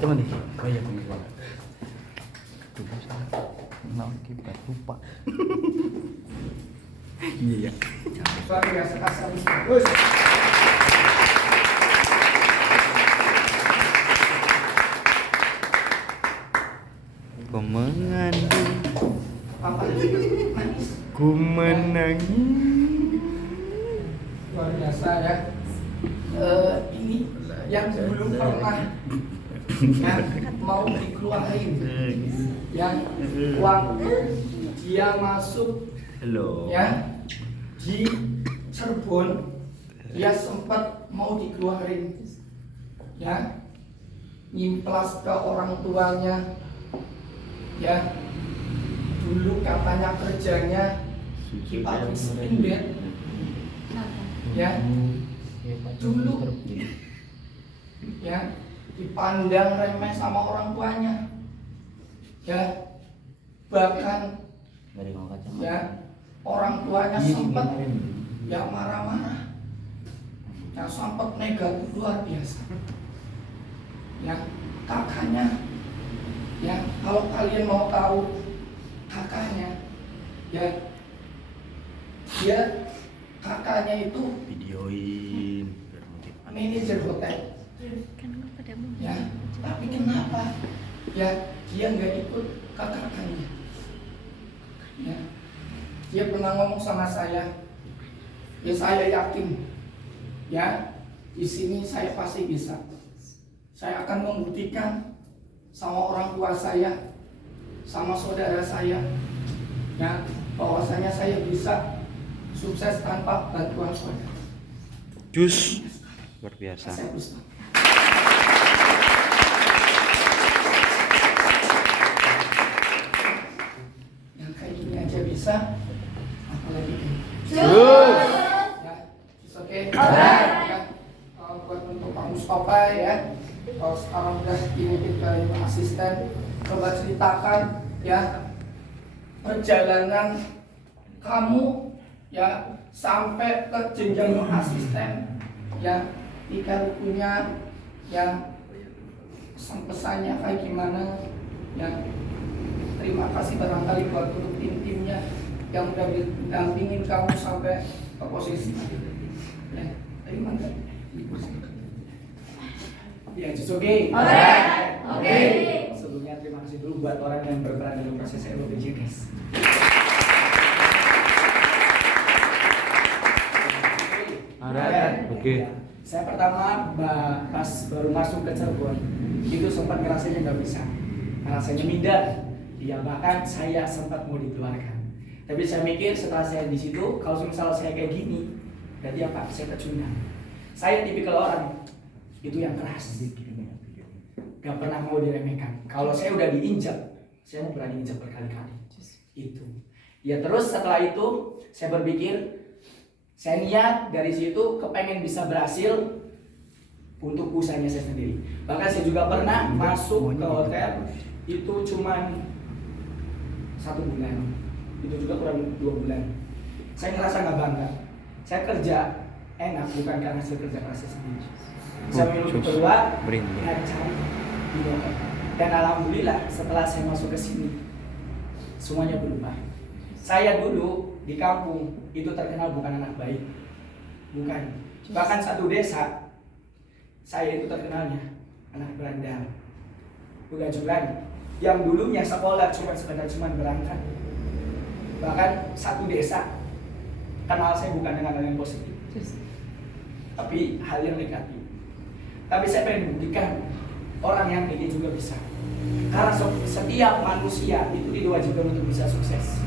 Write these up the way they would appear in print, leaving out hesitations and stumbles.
kaca mana? Oh iya punya gua. Tuh bisa. Nah, kita lupa. Iya. Luar biasa kasar. Bos. Ku mengandung, Apa? Manis. ku menangis. Luar biasa ya. Ini yang belum pernah mau dikeluarin, yang waktu dia masuk Halo. ya di Cirebon, dia sempat mau dikeluarin, ya nyimplas ke orang tuanya, ya dulu katanya kerjanya di pabrik spinbed, ya dulu ya dipandang remeh sama orang tuanya, ya bahkan ya orang tuanya sempat ya marah-marah, ya sempat negatif luar biasa, ya kakaknya, ya kalau kalian mau tahu kakaknya, ya dia kakaknya itu Videoin. manajer hotel, ya tapi kenapa ya dia nggak ikut ke kakaknya, ya dia pernah ngomong sama saya, ya saya yakin ya di sini saya pasti bisa, saya akan membuktikan sama orang tua saya, sama saudara saya, ya bahwasanya saya bisa sukses tanpa bantuan saudara. Jus luar biasa. Saya bisa. Yang kayak gini aja bisa, apalagi ini. Jus. Ya, it's okay. Ya, buat untuk Pak Mustafa ya, kalau sekarang udah diminta ke asisten, coba ceritakan ya perjalanan kamu ya sampai ke jenjang asisten, ya lika-likunya, ya pesan-pesannya kayak gimana, ya terima kasih barangkali buat untuk tim-timnya yang udah dampingin kamu sampai ke posisi, ya terima kasih. Ya, just okay. Oke. Sebelumnya terima kasih dulu buat orang yang berperan dalam proses LPG, guys. Oke. Saya pertama pas baru masuk ke Cirebon itu sempat ngerasanya nggak bisa, rasanya minder. Ya bahkan saya sempat mau dikeluarkan. Tapi saya mikir setelah saya di situ, kalau misalnya saya kayak gini, berarti apa? Saya kecundang. Saya tipikal orang itu yang keras, gak pernah mau diremehkan. Kalau saya udah diinjak, saya mau berani injak berkali-kali. Itu. Ya terus setelah itu saya berpikir, saya niat dari situ kepengen bisa berhasil untuk usahanya saya sendiri. Bahkan saya juga pernah masuk ke hotel itu cuman 1 bulan, itu juga kurang 2 bulan. Saya ngerasa nggak bangga. Saya kerja enak bukan karena hasil kerja keras saya sendiri. Saya memilih keluar cari di hotel. Dan alhamdulillah setelah saya masuk ke sini semuanya berubah. Saya dulu di kampung itu terkenal bukan anak baik, bukan. Bahkan satu desa saya itu terkenalnya anak berandal, begajulan, yang dulunya sekolah cuma berangkat. Bahkan satu desa kenal saya bukan dengan hal yang positif, tapi hal yang negatif. Tapi saya pengen buktikan orang yang ini juga bisa. Karena setiap manusia itu diwajibkan untuk bisa sukses.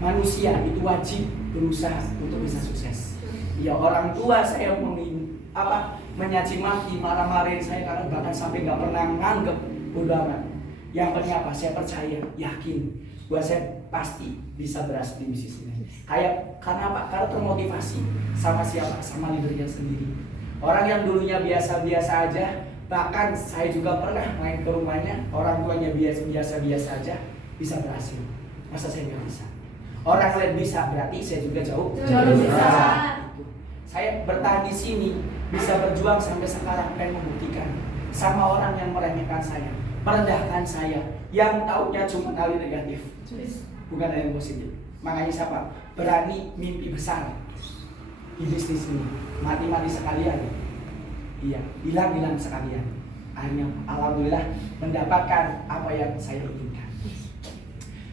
Manusia itu wajib berusaha untuk bisa sukses. Ya orang tua saya menyaci maki, marah-marahin saya karena bahkan sampai nggak pernah nganggep bodoh amat. Yang penting apa? Saya percaya, yakin bahwa saya pasti bisa berhasil di bisnis ini. Karena apa? Karena termotivasi sama siapa? Sama leadernya sendiri. Orang yang dulunya biasa-biasa aja, bahkan saya juga pernah main ke rumahnya, orang tuanya biasa-biasa aja bisa berhasil. Masa saya nggak bisa? Orang lain bisa, berarti saya juga jauh bisa. Saya bertahan di sini, bisa berjuang sampai sekarang dan membuktikan sama orang yang meremehkan saya, merendahkan saya, yang taunya cuma hal negatif, bukan hal yang positif. Makanya siapa? Berani mimpi besar di bisnis ini, mati-mati sekalian, iya, hilang-hilang sekalian. Akhirnya alhamdulillah mendapatkan apa yang saya inginkan.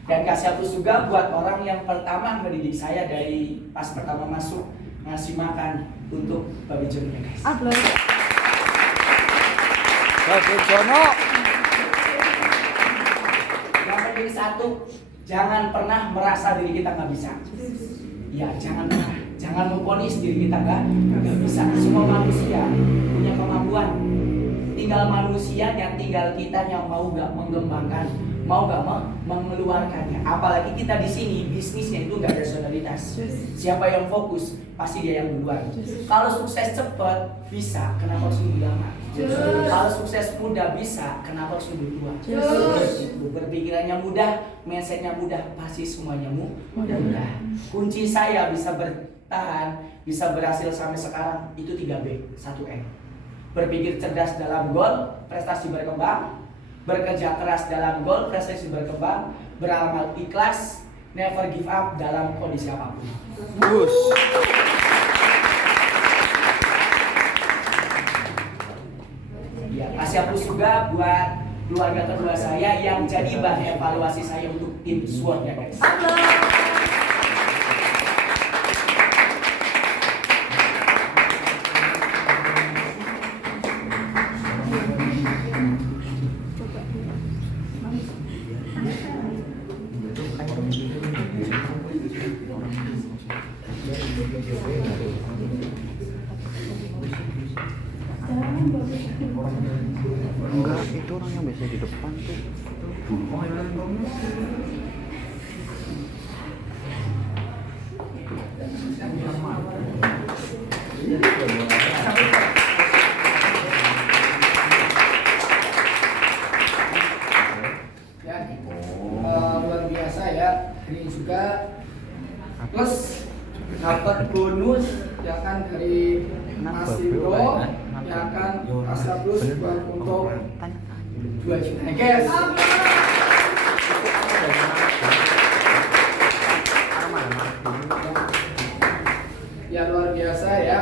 Dan kasih hapus juga buat orang yang pertama mendidik saya dari pas pertama masuk, ngasih makan untuk Babi Jono ya guys. Babi Jono. Yang penting satu, jangan pernah merasa diri kita nggak bisa. Ya jangan pernah, jangan memvonis diri kita nggak bisa. Semua manusia punya kemampuan. Tinggal manusia yang tinggal kita yang mau nggak mengembangkan, mau nggak mengeluarkannya. Apalagi kita di sini bisnisnya itu nggak ada solidaritas. Siapa yang fokus pasti dia yang duluan. Kalau sukses cepat bisa, kenapa harus nunggu lama? Kalau sukses mudah bisa, kenapa harus nunggu tua? Berpikirannya mudah, mindsetnya mudah, pasti semuanya mudah. Kunci saya bisa bertahan, bisa berhasil sampai sekarang itu 3B, 1M. Berpikir cerdas dalam gol, prestasi berkembang. Bekerja keras dalam gol, prestasi berkembang. Beramal ikhlas, never give up dalam kondisi apapun. Bagus. Ya, kasih hapus juga buat keluarga kedua saya yang jadi bahan evaluasi saya untuk tim SWOT ya guys. Enggak, itu orang yang biasa di depan tuh. Ya, luar biasa ya. Ini juga plus dapat bonus ya kan dari Mas Ibro ya kan kasih plus buat untuk 2 juta guys. Ya luar biasa ya.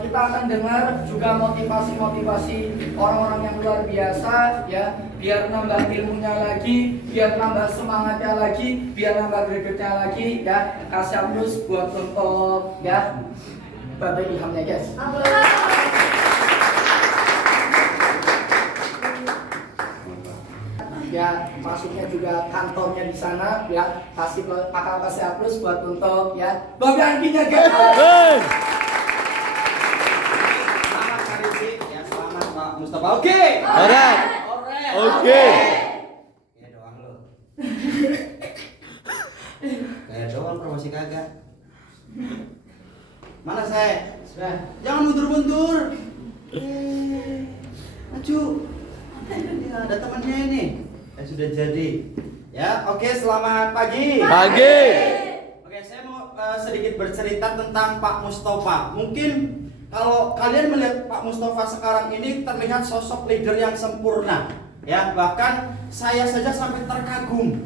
Kita akan dengar juga motivasi-motivasi orang-orang yang luar biasa ya, biar nambah ilmunya lagi, biar nambah semangatnya lagi, biar nambah gregetnya lagi ya. Kasih plus buat untuk ya Bapak Ilhamnya guys. Ya masuknya juga kantornya di sana ya, kasih plus buat untuk ya Bapak Angkinya guys. Mustafa, oke. Alright. Oke. Ya doang lo. Kayak doang promosi kagak. Mana saya? Sudah. Jangan mundur-mundur. Maju. Ya, ada temannya ini. Sudah jadi. Ya, oke, selamat pagi. Pagi. Oke, saya mau sedikit bercerita tentang Pak Mustafa. Mungkin kalau kalian melihat Pak Mustafa sekarang ini terlihat sosok leader yang sempurna, ya, bahkan saya saja sampai terkagum,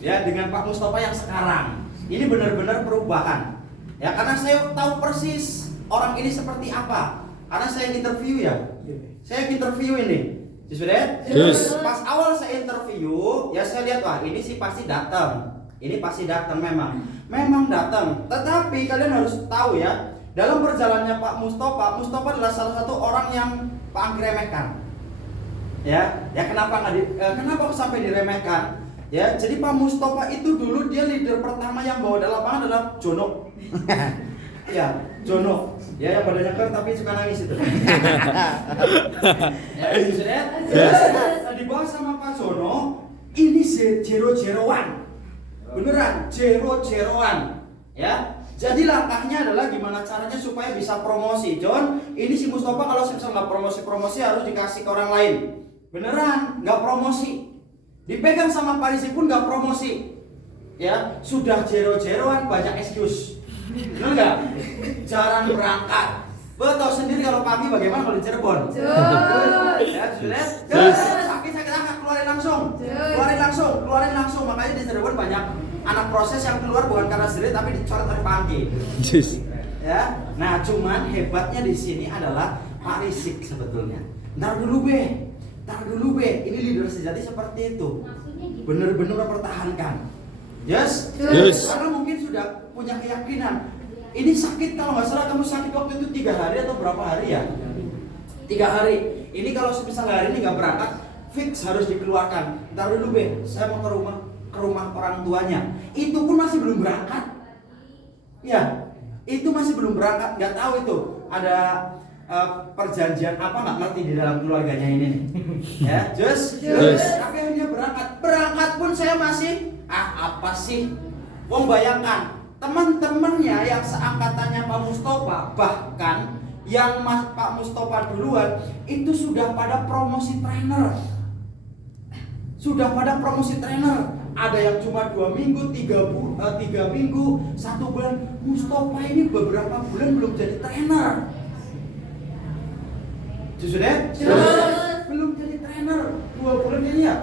ya, dengan Pak Mustafa yang sekarang. Ini benar-benar perubahan, ya, karena saya tahu persis orang ini seperti apa, karena saya interview ya, saya interview ini, sudah. Yes. Pas awal saya interview, ya saya lihat wah ini sih pasti datang, ini pasti datang memang datang. Tetapi kalian harus tahu ya. Dalam perjalanannya Pak Mustafa adalah salah satu orang yang Pak Angki remehkan. Ya kenapa kenapa sampai diremehkan? Ya, jadi Pak Mustafa itu dulu dia leader pertama yang bawa dalam lapangan adalah Jono. Ya, Jono. Ya, yang badannya keren tapi suka nangis itu. Ya, dibahas sama Pak Jono, ini zero-zeroan. Beneran, zero-zeroan. Ya. Jadi langkahnya adalah gimana caranya supaya bisa promosi. John, ini si Mustafa kalau misalnya nggak promosi harus dikasih ke orang lain. Beneran, nggak promosi. Dipegang sama Parisi pun nggak promosi. Ya, sudah zero-zeroan banyak excuse. Bener nggak? Jarang berangkat. Tahu sendiri kalau pagi bagaimana kalau di Cirebon. Ya, sudah. Sakit angkat keluarin langsung. Keluarin langsung. Makanya di Cirebon banyak anak proses yang keluar bukan karena sendiri tapi dicoret oleh Pangki. Ya. Nah, cuman hebatnya di sini adalah Pak Rizik sebetulnya. Ntar dulu be. Ini leader sejati seperti itu. Bener-bener mempertahankan. Yes. Karena mungkin sudah punya keyakinan. Ini sakit, kalau nggak salah kamu sakit waktu itu 3 hari atau berapa hari ya? 3 hari. Ini kalau semisal hari ini nggak berangkat, fix harus dikeluarkan. Ntar dulu be, saya mau ke rumah orang tuanya. Itu pun masih belum berangkat. Ya, itu masih belum berangkat. Nggak tahu itu ada perjanjian apa nggak ngerti di dalam keluarganya ini nih. Ya, just. Akhirnya berangkat pun saya masih apa sih? Wong bayangkan teman-temannya yang seangkatannya Pak Mustofa, bahkan yang Pak Mustofa duluan itu sudah pada promosi trainer. Ada yang cuma 2 minggu, 3 minggu, 1 bulan. Mustofa ini beberapa bulan belum jadi trainer. Sudah? Belum jadi trainer 2 bulan ini ya.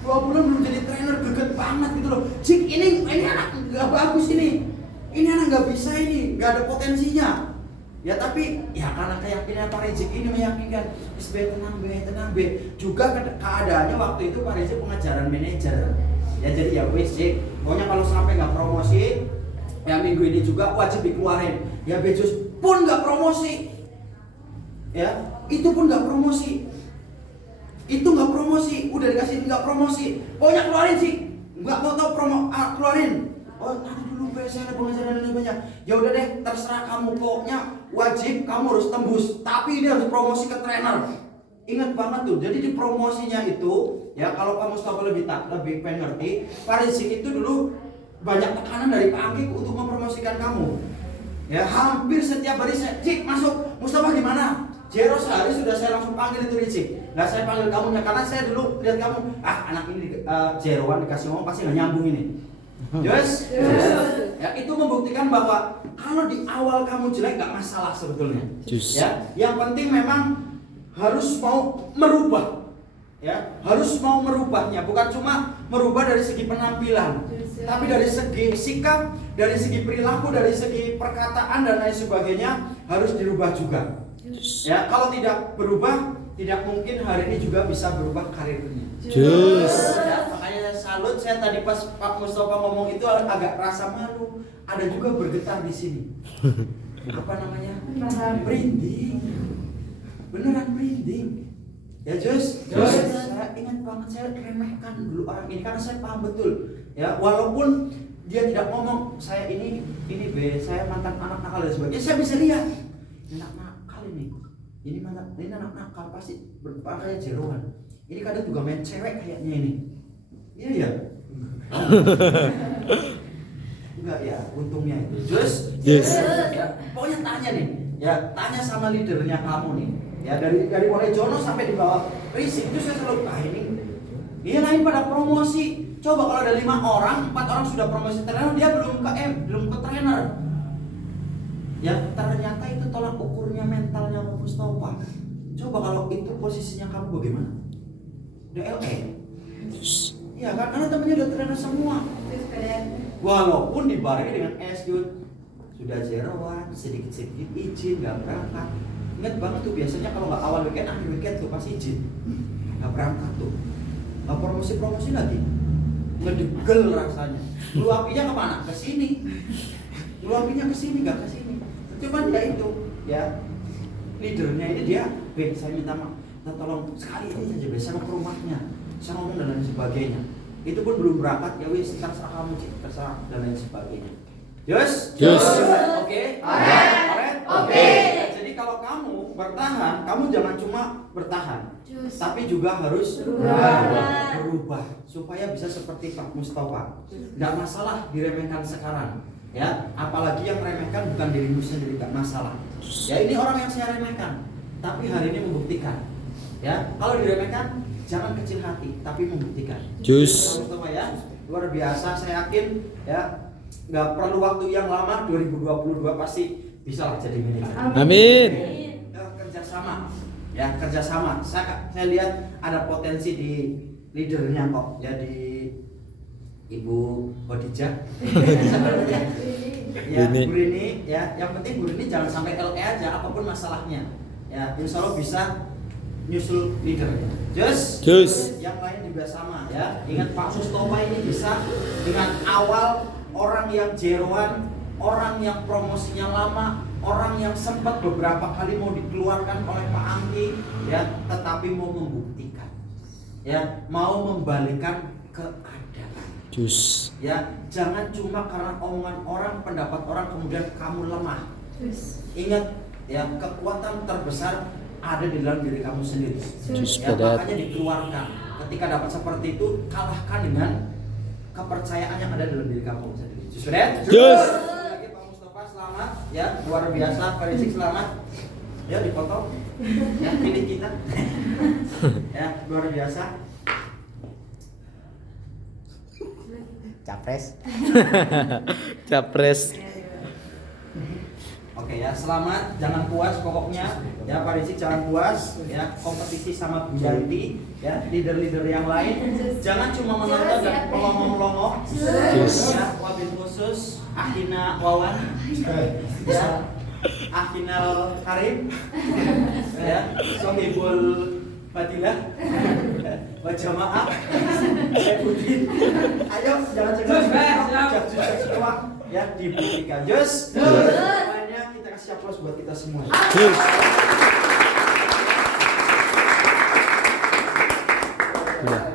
2 bulan belum jadi trainer, geget banget gitu loh. Cik, ini anak nggak bagus ini anak nggak bisa ini, nggak ada potensinya. Ya tapi ya karena keyakinan Pak Rizik ini meyakinkan, tenang be. Juga keadaannya waktu itu Pak Rizik pengajaran manajer. Ya jadi ya wes Cik, pokoknya kalau sampai nggak promosi, ya minggu ini juga wajib dikeluarin. Ya Bejus pun nggak promosi. Ya, itu pun nggak promosi. Udah dikasih nggak promosi. Pokoknya keluarin sih, nggak mau tahu keluarin. Oh nanti dulu saya ada pengajaran yang banyak. Ya udah deh, terserah kamu. Pokoknya wajib kamu harus tembus. Tapi ini harus promosi ke trainer. Ingat banget tuh. Jadi di promosinya itu, ya kalau Pak Mustofa lebih pengen ngerti, Pak Rizik itu dulu banyak tekanan dari Pak Angki untuk mempromosikan kamu. Ya hampir setiap hari saya, Cik masuk, Mustofa gimana? Jero sehari sudah saya langsung panggil itu Rizik. Nah saya panggil kamunya karena saya dulu lihat kamu, anak ini Jeroan dikasih ngomong pasti nggak nyambung ini. Yes. Ya itu membuktikan bahwa kalau di awal kamu jelek nggak masalah sebetulnya. Ya, yang penting memang harus mau merubah. Ya, harus mau merubahnya, bukan cuma merubah dari segi penampilan, tapi dari segi sikap, dari segi perilaku, dari segi perkataan dan lain sebagainya harus dirubah juga. Ya, kalau tidak berubah, tidak mungkin hari ini juga bisa berubah karirnya. Ya, makanya salut saya tadi pas Pak Mustofa ngomong itu agak rasa malu, ada juga bergetar di sini. Apa namanya? Merinding. Beneran merinding. Ya saya ingat banget, saya remehkan dulu orang ini karena saya paham betul. Ya, walaupun dia tidak ngomong saya ini be, saya mantan anak nakal dan sebagainya, saya bisa lihat anak nakal ini anak nakal pasti berpakaian jeroan. Ini kadang juga main cewek kayaknya ini. Iya ya. Enggak ya, untungnya itu. Ya, pokoknya tanya nih, ya tanya sama leadernya kamu nih. Ya dari mulai Jono sampai di bawah Rizik itu saya selalu ini lain pada promosi. Coba kalau ada 5 orang, 4 orang sudah promosi trainer, dia belum ke trainer. Ya ternyata itu tolak ukurnya mentalnya Pak Mustofa. Coba kalau itu posisinya kamu bagaimana? DLE. Ya kan karena temannya udah trainer semua. Walaupun dibarengi dengan SQ sudah jeroan, sedikit-sedikit izin nggak berangkat. Ingat banget tuh biasanya kalau nggak awal weekend, akhir weekend tuh pasti izin nggak berangkat tuh, nggak promosi lagi, ngedegel rasanya. Meluapinya kemana? Ke sini. Meluapinya ke sini nggak ke sini. Cuman ya itu ya leadernya ini dia, saya minta maaf, tolong sekali ini saja, saya mau ke rumahnya, saya ngomong dan lain sebagainya. Itu pun belum berangkat, ya wis terserah kamu Cik, terserah dan lain sebagainya. Yes. Oke. Oke. Jadi kalau kamu bertahan, kamu jangan cuma bertahan, tapi juga harus berubah supaya bisa seperti Pak Mustofa. Nggak masalah diremehkan sekarang, ya. Apalagi yang remehkan bukan dirimu sendiri, nggak masalah. Ya ini orang yang saya remehkan, tapi hari ini membuktikan. Ya kalau diremehkan jangan kecil hati, tapi membuktikan. Pak Mustofa ya luar biasa, saya yakin ya. Nggak perlu waktu yang lama, 2022 pasti bisa lah jadi manajer. Amin. Kerjasama, ya kerjasama. Saya lihat ada potensi di leadernya kok. Jadi Ibu Khadijah, ya Rini. Bu Rini, ya yang penting Bu Rini jangan sampai LE aja apapun masalahnya. Ya insya Allah bisa nyusul leader. Jus. Yang lain juga sama ya. Ingat Pak Mustofa ini bisa dengan awal orang yang jeroan, orang yang promosinya lama, orang yang sempat beberapa kali mau dikeluarkan oleh Pak Angki, ya, tetapi mau membuktikan, ya, mau membalikan keadaan. Jus. Ya, jangan cuma karena omongan orang, pendapat orang kemudian kamu lemah. Ingat, ya, kekuatan terbesar ada di dalam diri kamu sendiri. Jus Ya, padat. makanya dikeluarkan. Ketika dapat seperti itu, kalahkan dengan kepercayaan yang ada dalam diri kamu sendiri. Jus padat. Jus. Lagi Pak Mustofa selamat, ya, luar biasa. Pak Rizik selamat. Ya, dipotong. Ya, pilih kita. Ya, luar biasa. Capres. Capres. Oke ya, selamat, jangan puas pokoknya. Ya, Pak Rizik jangan puas. Ya, kompetisi sama Bu Yanti, ya, leader-leader yang lain. Jangan cuma menonton dan melongo-melongo. Yes. Ya, wabil khusus Akhina Wawan. Ya, Akhinal Karim. Ya, Sohibul Fadilah. Wajamaah. Putih. Ayo, jangan cengeng. Ya, dibuktikan. Jus. Kita kasih aplaus buat kita semua. Jus.